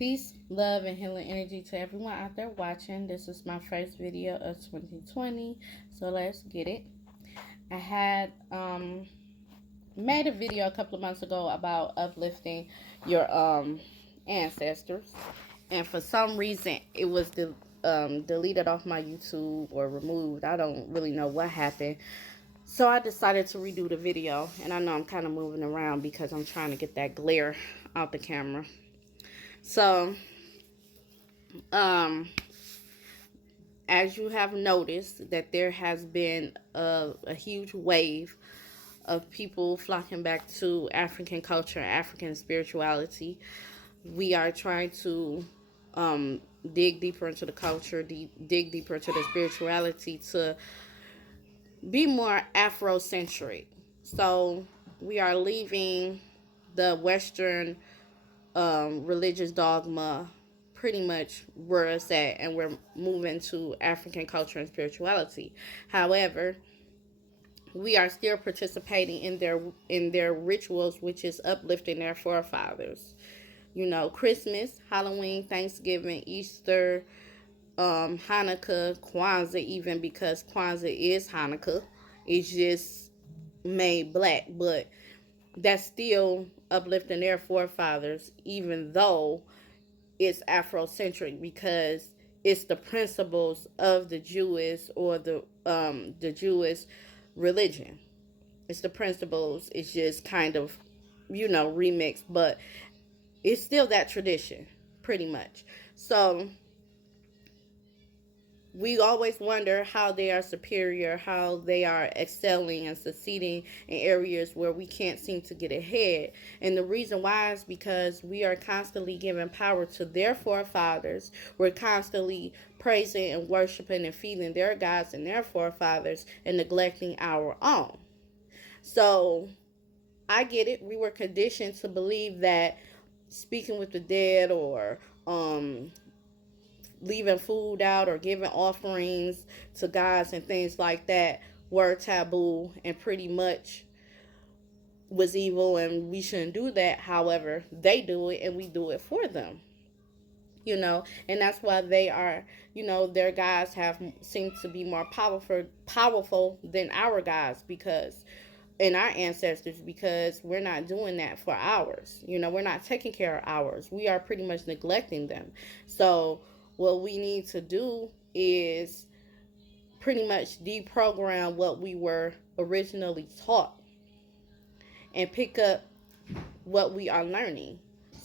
Peace, love, and healing energy to everyone out there watching. This is my first video of 2020, so let's get it. I had made a video a couple of months ago about uplifting your ancestors, and for some reason it was deleted off my YouTube or removed. I don't really know what happened. So I decided to redo the video, and I know I'm kind of moving around because I'm trying to get that glare out the camera. So, as you have noticed, that there has been a huge wave of people flocking back to African culture, African spirituality. We are trying to dig deeper into the culture, dig deeper into the spirituality to be more Afrocentric. So we are leaving the Western religious dogma pretty much where it's at, and we're moving to African culture and spirituality. However, we are still participating in their rituals, which is uplifting their forefathers. You know, Christmas, Halloween, Thanksgiving, Easter, Hanukkah, Kwanzaa, even because Kwanzaa is Hanukkah. It's just made black, but that's still uplifting their forefathers, even though it's Afrocentric, because it's the principles of the Jewish or the Jewish religion. It's the principles. It's just kind of, remixed, but it's still that tradition, pretty much. So we always wonder how they are superior, how they are excelling and succeeding in areas where we can't seem to get ahead. And the reason why is because we are constantly giving power to their forefathers. We're constantly praising and worshiping and feeding their gods and their forefathers and neglecting our own. So I get it. We were conditioned to believe that speaking with the dead or leaving food out or giving offerings to gods and things like that were taboo and pretty much was evil, and we shouldn't do that. However, they do it and we do it for them. And that's why they are, their gods have seemed to be more powerful than our gods, because and our ancestors, because we're not doing that for ours. We're not taking care of ours. We are pretty much neglecting them. So what we need to do is pretty much deprogram what we were originally taught and pick up what we are learning.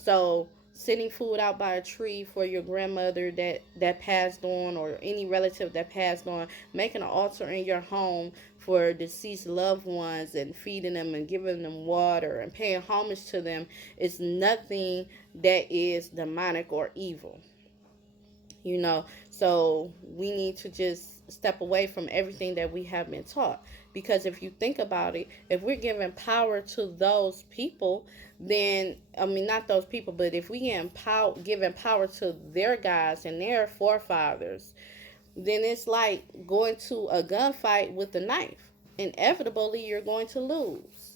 So sending food out by a tree for your grandmother that passed on, or any relative that passed on, making an altar in your home for deceased loved ones and feeding them and giving them water and paying homage to them is nothing that is demonic or evil. So we need to just step away from everything that we have been taught, because if you think about it, if we're giving power to those people, then not those people, but if we giving power to their gods and their forefathers, then it's like going to a gunfight with a knife. Inevitably you're going to lose.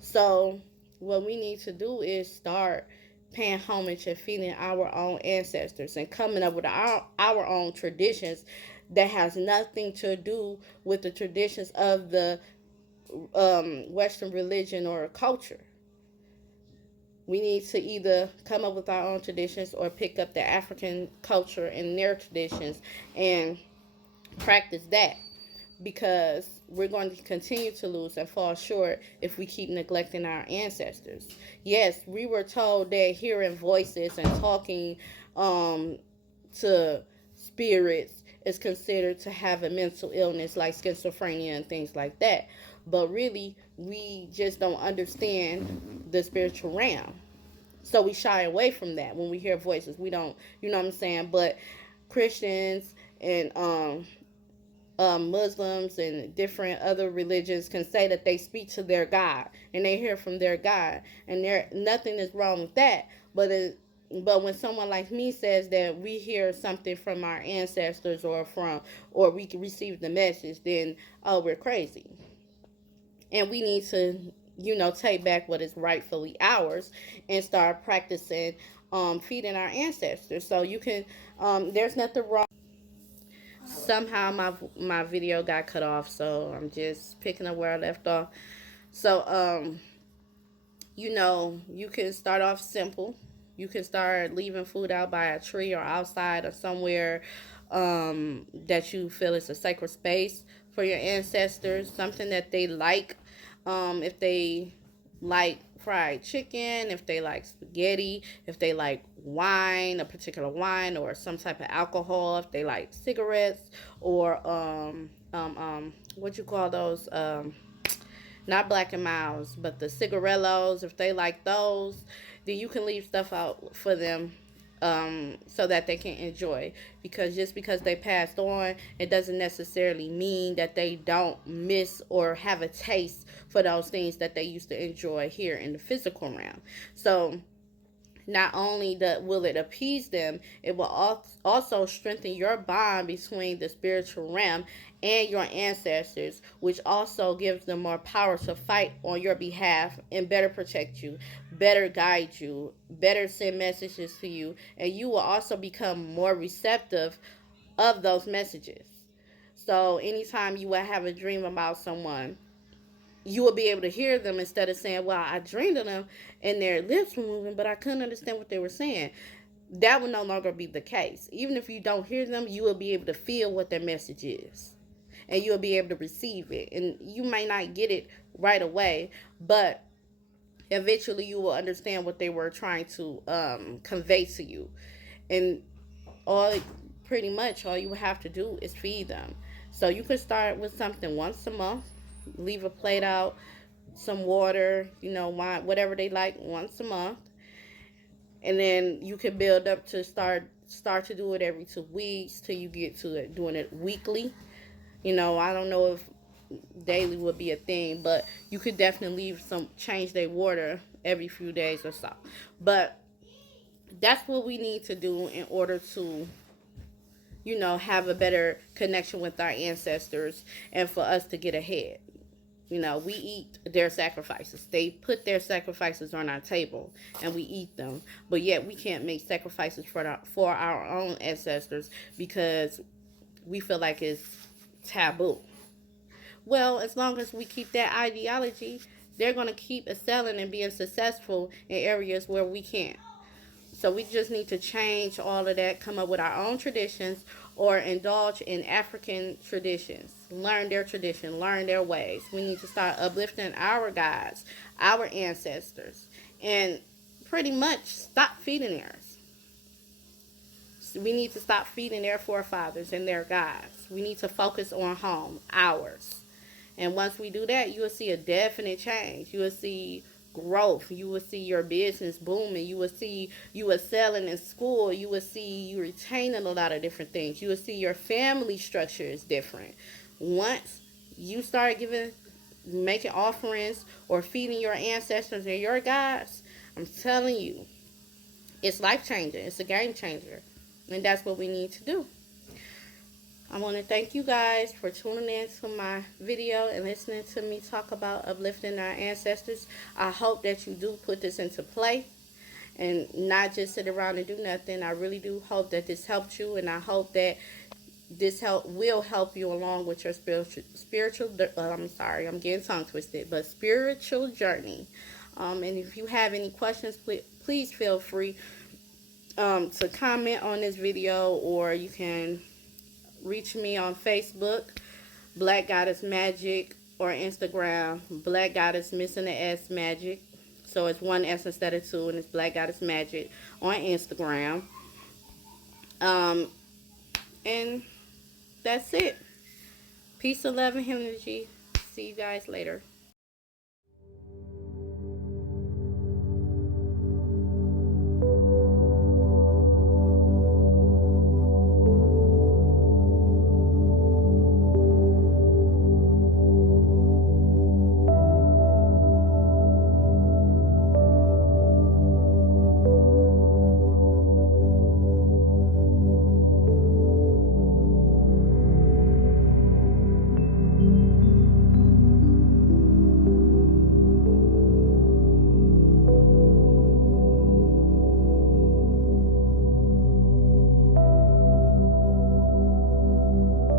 So what we need to do is start paying homage and feeding our own ancestors and coming up with our own traditions that has nothing to do with the traditions of the Western religion or culture. We need to either come up with our own traditions or pick up the African culture and their traditions and practice that, because we're going to continue to lose and fall short if we keep neglecting our ancestors. Yes, we were told that hearing voices and talking to spirits is considered to have a mental illness like schizophrenia and things like that. But really, we just don't understand the spiritual realm. So we shy away from that when we hear voices. We don't, you know what I'm saying? But Christians and Muslims and different other religions can say that they speak to their God and they hear from their God, and there nothing is wrong with that. But when someone like me says that we hear something from our ancestors or we can receive the message, then we're crazy, and we need to take back what is rightfully ours and start practicing feeding our ancestors. So you can, there's nothing wrong. Somehow my video got cut off, so I'm just picking up where I left off. So you can start off simple. You can start leaving food out by a tree or outside or somewhere that you feel is a sacred space for your ancestors, something that they like. If they like fried chicken, if they like spaghetti, if they like wine, a particular wine or some type of alcohol, if they like cigarettes or what you call those, not Black and Miles, but the cigarellos, if they like those, then you can leave stuff out for them so that they can enjoy. Because just because they passed on, it doesn't necessarily mean that they don't miss or have a taste for those things that they used to enjoy here in the physical realm. So not only will it appease them, it will also strengthen your bond between the spiritual realm and your ancestors, which also gives them more power to fight on your behalf and better protect you, better guide you, better send messages to you, and you will also become more receptive of those messages. So anytime you will have a dream about someone, you will be able to hear them instead of saying, well, I dreamed of them and their lips were moving, but I couldn't understand what they were saying. That will no longer be the case. Even if you don't hear them, you will be able to feel what their message is. And you'll be able to receive it. And you may not get it right away, but eventually you will understand what they were trying to convey to you. And all pretty much all you have to do is feed them. So you could start with something once a month, leave a plate out, some water, wine, whatever they like once a month, and then you can build up to start to do it every 2 weeks till you get to it doing it weekly. I don't know if daily would be a thing, but you could definitely leave some change their water every few days or so. But that's what we need to do in order to have a better connection with our ancestors and for us to get ahead. We eat their sacrifices. They put their sacrifices on our table and we eat them. But yet we can't make sacrifices for our own ancestors because we feel like it's taboo. Well, as long as we keep that ideology, they're going to keep excelling and being successful in areas where we can't. So we just need to change all of that, come up with our own traditions, or indulge in African traditions. Learn their tradition, learn their ways. We need to start uplifting our gods, our ancestors, and pretty much stop feeding theirs. We need to stop feeding their forefathers and their gods. We need to focus on home, ours. And once we do that, you will see a definite change. You will see growth. You will see your business booming. You will see you excelling in school. You will see you retaining a lot of different things. You will see your family structure is different. Once you start making offerings or feeding your ancestors and your gods, I'm telling you, it's life changing. It's a game changer. And that's what we need to do. I want to thank you guys for tuning in to my video and listening to me talk about uplifting our ancestors. I hope that you do put this into play and not just sit around and do nothing. I really do hope that this helped you, and I hope that this will help you along with your spiritual I'm sorry, I'm getting tongue twisted, but spiritual journey. And if you have any questions, please feel free to comment on this video, or you can reach me on Facebook, Black Goddess Magic, or Instagram, Black Goddess missing the S Magic. So it's one S instead of two, and it's Black Goddess Magic on Instagram. And that's it. Peace and love and energy. See you guys later.